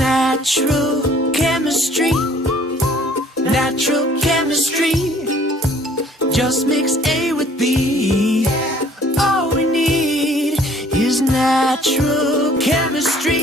Natural chemistry, natural chemistry. Just mix A with B. All we need is natural chemistry.